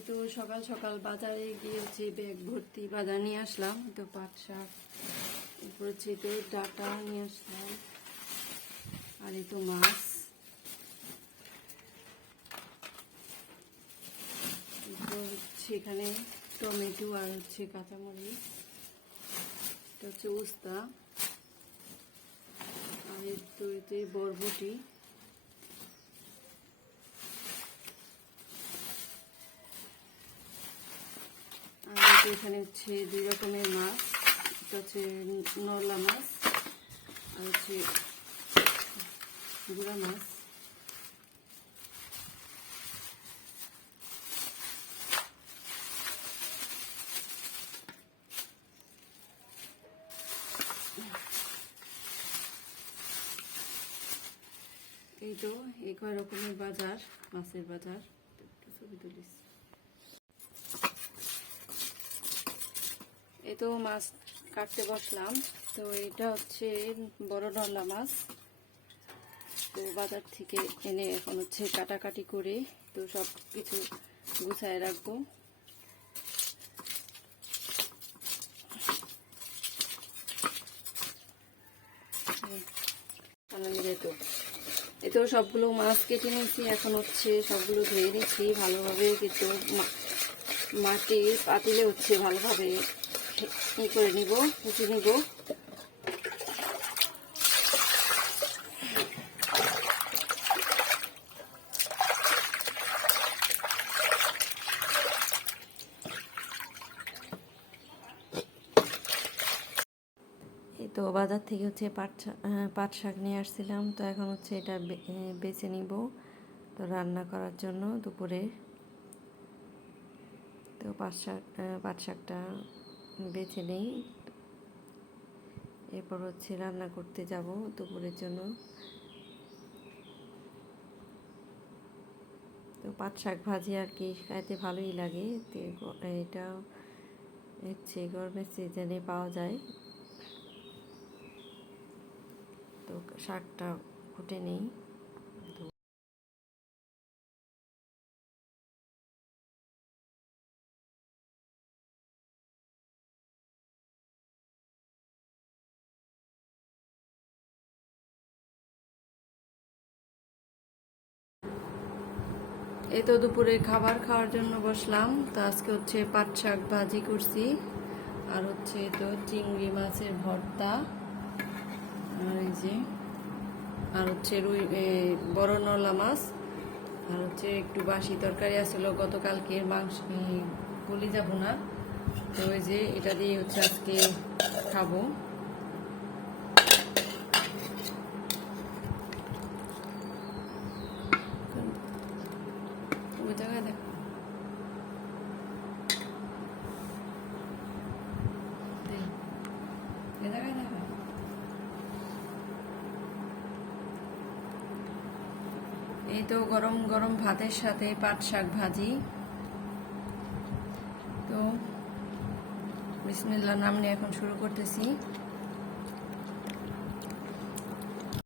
এই তো সকাল সকাল বাজারে গিয়েছি ব্যাগ ভর্তি বাজার নিয়ে আসলাম, তো পাট শাক হচ্ছে তো ডাটা নিয়ে আসলাম, আর এই তো মাছ। হচ্ছে এখানে টমেটো আর হচ্ছে কাঁচামরিচ, এটা হচ্ছে উস্তা, আর এতে বরবটি। এই এখানে হচ্ছে দুই রকমের মাছ। এটা হচ্ছে নরলা মাছ আর হচ্ছে গুড়া মাছ। এই তো, এই কয় রকমের বাজার, মাছের বাজার। ছবি তুলিস। তো মাছ কাটতে বসলাম। তো এটা হচ্ছে বড় ডল্লা মাছ। তো বাজার থেকে এনে এখন হচ্ছে কাটাকাটি করে তো সব কিছু গুছায় রাখব। তো তো সবগুলো মাছ কেটে নিয়েছি, এখন হচ্ছে সবগুলো ধুয়ে নিচ্ছি ভালোভাবে কিছু মাটির পাতিলে হচ্ছে ভালোভাবে ই করে নিব, কুচি নিব। তো বাজার থেকে হচ্ছে পাট পাট শাক নিয়ে আসছিলাম। তো এখন হচ্ছে এটা বেছে নিব। তো রান্না করার জন্য দুপুরে। তো পাট শাক পাট শাকটা বেছে নেই। এরপর হচ্ছে রান্না করতে যাব দুপুরের জন্য। তো পাট শাক ভাজি আর কি খাইতে ভালোই লাগে। এটা হচ্ছে গরমের সিজনে পাওয়া যায়। তো শাকটা ফুটে নেই। এই তো দুপুরে খাবার খাওয়ার জন্য বসলাম। তো আজকে হচ্ছে পাট শাক ভাজি করছি। আর হচ্ছে তো চিংড়ি মাছের ভর্তা। আর এই যে, আর হচ্ছে রুই বড় নলা মাছ। আর হচ্ছে একটু বাসি তরকারি আসলো গতকালকে মাংস বলি যাব না। তো ওই যে এটা দিয়ে হচ্ছে আজকে খাব। এই তো গরম গরম ভাতের সাথে পাট শাক ভাজি। তো বিসমিল্লা নাম নিয়ে এখন শুরু করতেছি।